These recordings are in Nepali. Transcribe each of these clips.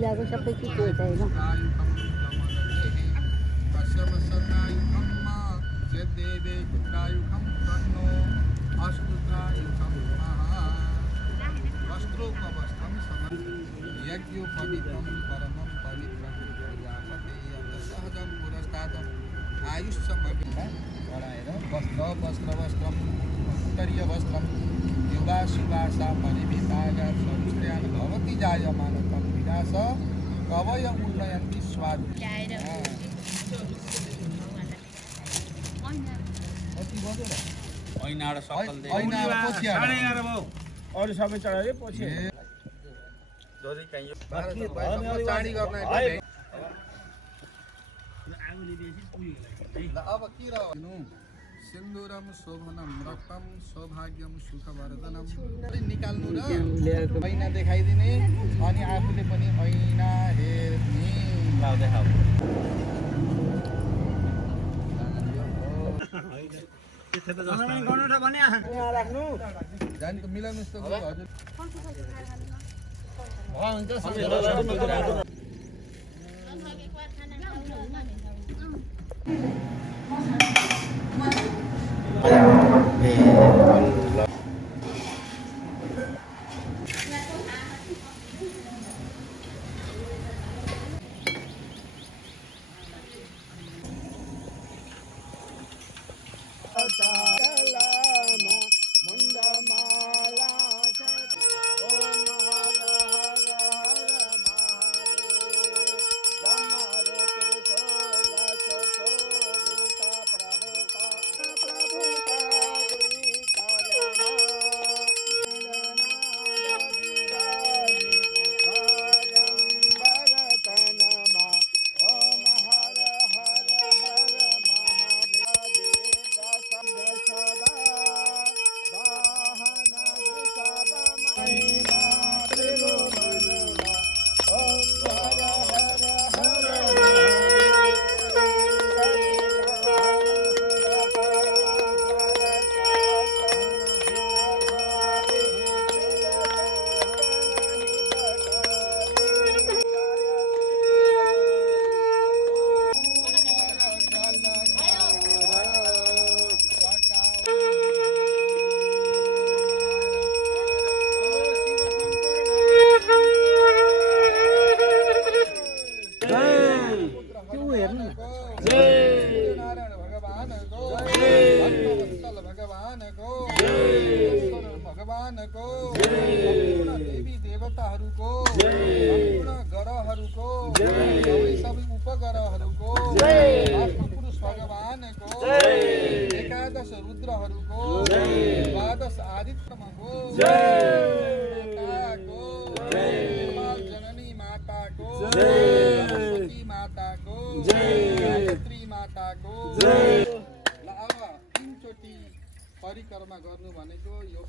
ल्याएको सबै चिसो छैन यज्ञोपवीतं परमं पवित्रं प्रजापते सहजं पुरस्तादं आयुष्यमभिना गणाएर वस्त्रं उत्तरीयवस्त्रं युवा शिवासा परिमितागा संस्त्र्यान् भवति जायमानतं विनाश कवय उन्नयन्ति स्वाद अरू सबै चढायो पछि अब के रहनु सिन्दुरम शोभनम रक्तम सौभाग्यम सुखवर्धनम निकाल्नु र ऐना देखाइदिने अनि आफूले पनि ऐना हेर्ने राख्नु जानी त मिलाउनुस् त हजुर भगवानको देवी देवताहरूको सम्पूर्ण ग्रहहरूको सबै उपग्रहहरूको पुरुष भगवानको एकादश रुद्रहरूको द्वादश आदित्यको जननी माताको सरस्वती माताको गायत्री माताको अब तीनचोटि परिक्रमा गर्नु भनेको यो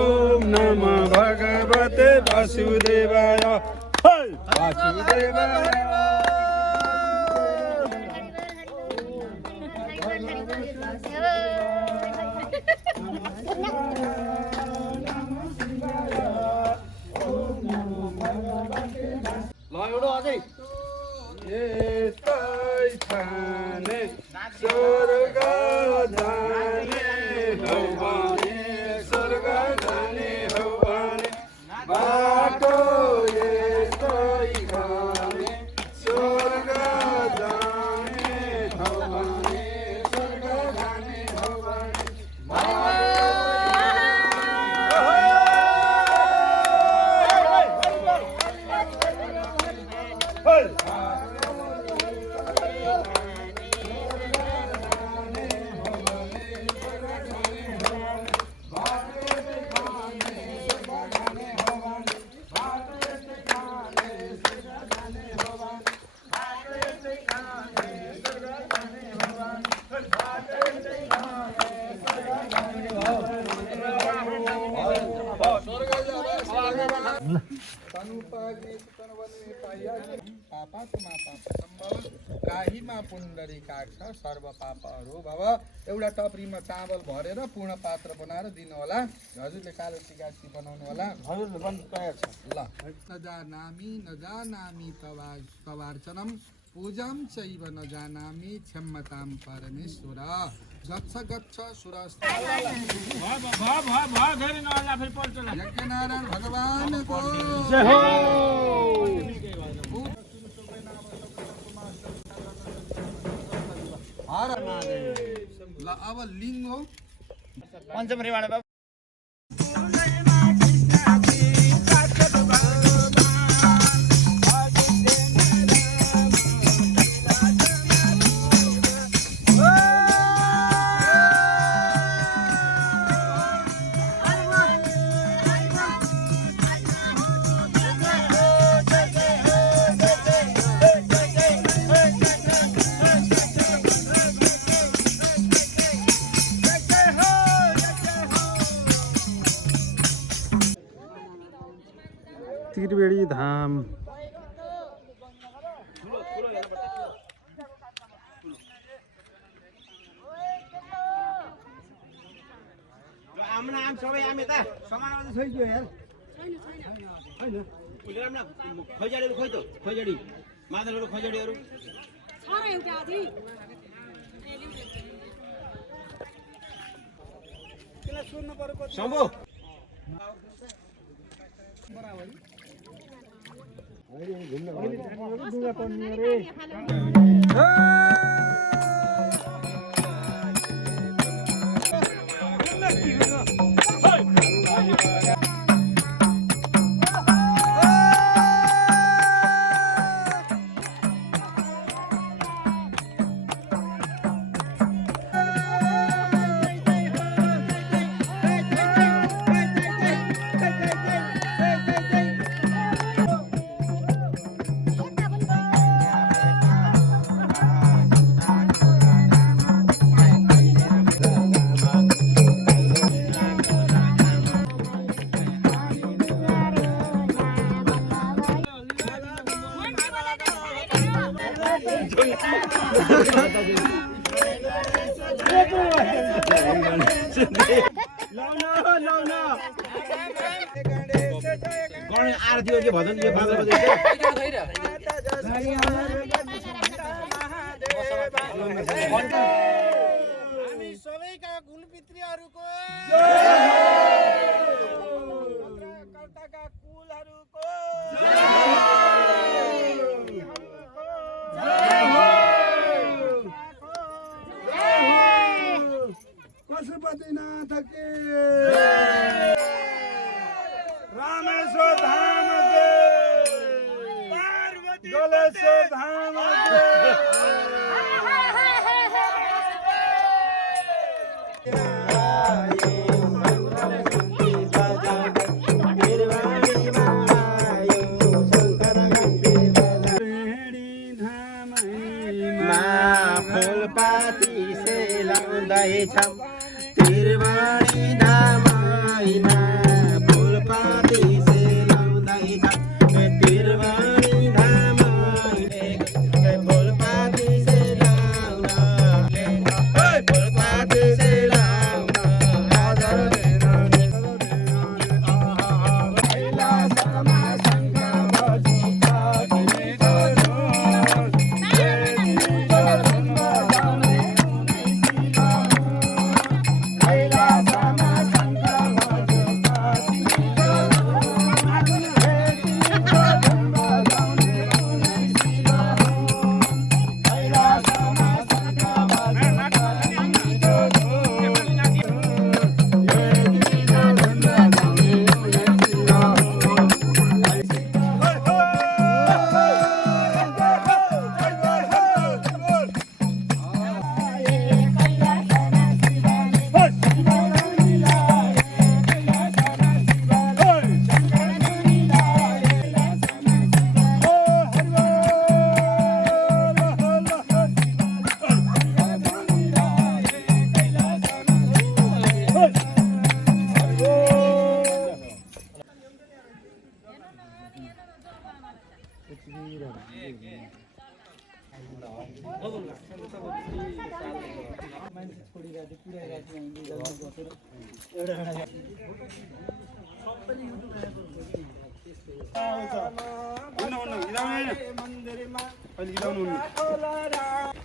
ओम नमः भगवते वासुदेवाय वासुदेवाय ल एउटा अझै यस्तै छाने स्वर्ग जाने हौ भने स्वर्ग जाने हौ भने बाटो यस्तै खाने स्वर्ग जाने हौ भने स्वर्ग जाने हौ भने काहीमा पुण्डरी काक्ष सर्व पापहरू भव। एउटा टपरीमा चामल भरेर पूर्ण पात्र बनाएर दिनु होला। हजुरले कालो टिकासी बनाउनु होला। हजुरले बन्द तयार छ। ल नजानामि तवार्चनम पूजाम चैव नजानामि क्षम्यतां परमेश्वर। गच्छ गच्छ सुरस्थ यज्ञनारायण भगवानको जय हो। ल अब लिङ्ग हो पञ्चमरीबाट बाबु त्रिवेणी धाम। आम सबै आम यता समानमा चाहिँ छैन यार हैन खैजाडीहरू खोइ त खैजाडी मादलहरू खैजाडीहरू छ र एउटा अझै त्यसलाई सुन्नु पर्यो शम्भु आरती हो भजन यो बाजा बजाइन्छ हामी सबैका गुणपित्रीहरूको कर्ताका कुलहरूको पशुपतिनाथ के रामेश्वर धाम के जलेश्वर धाम के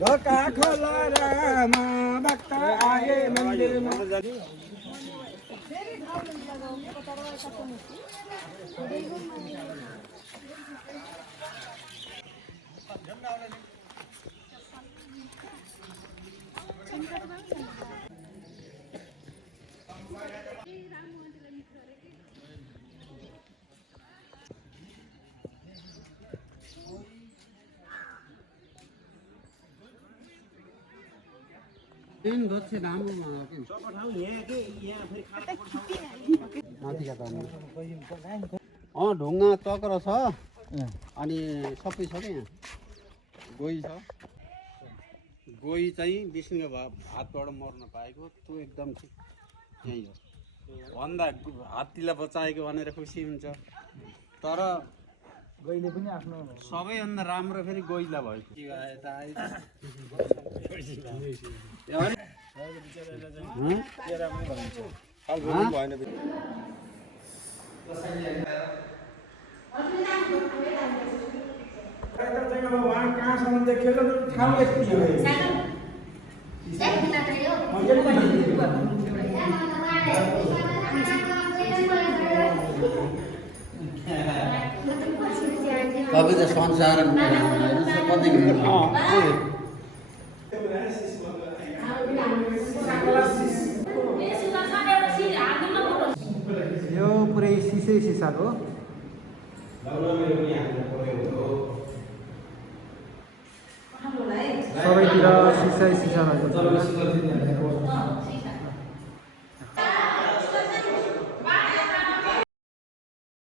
ढोका खोला रामा भक्त आए मन्दिरमा दिन गच्छे राम्रो ढुङ्गा चक्र छ अनि सबै छ क्या गोही छ गोही चाहिँ बिस्नुको हातबाट मर्न पाएको त्यो एकदम ठिक यही हो भन्दा हात्तीलाई बचाएको भनेर खुसी हुन्छ तर गइले पनि आफ्नो सबैभन्दा राम्रो फेरि गोइला भयो कहाँसम्म देखेर ठाउँ यति हो तपाईँ त संसारमा कति यो पुरै सिसाको सबैतिर सिसा रहेको छ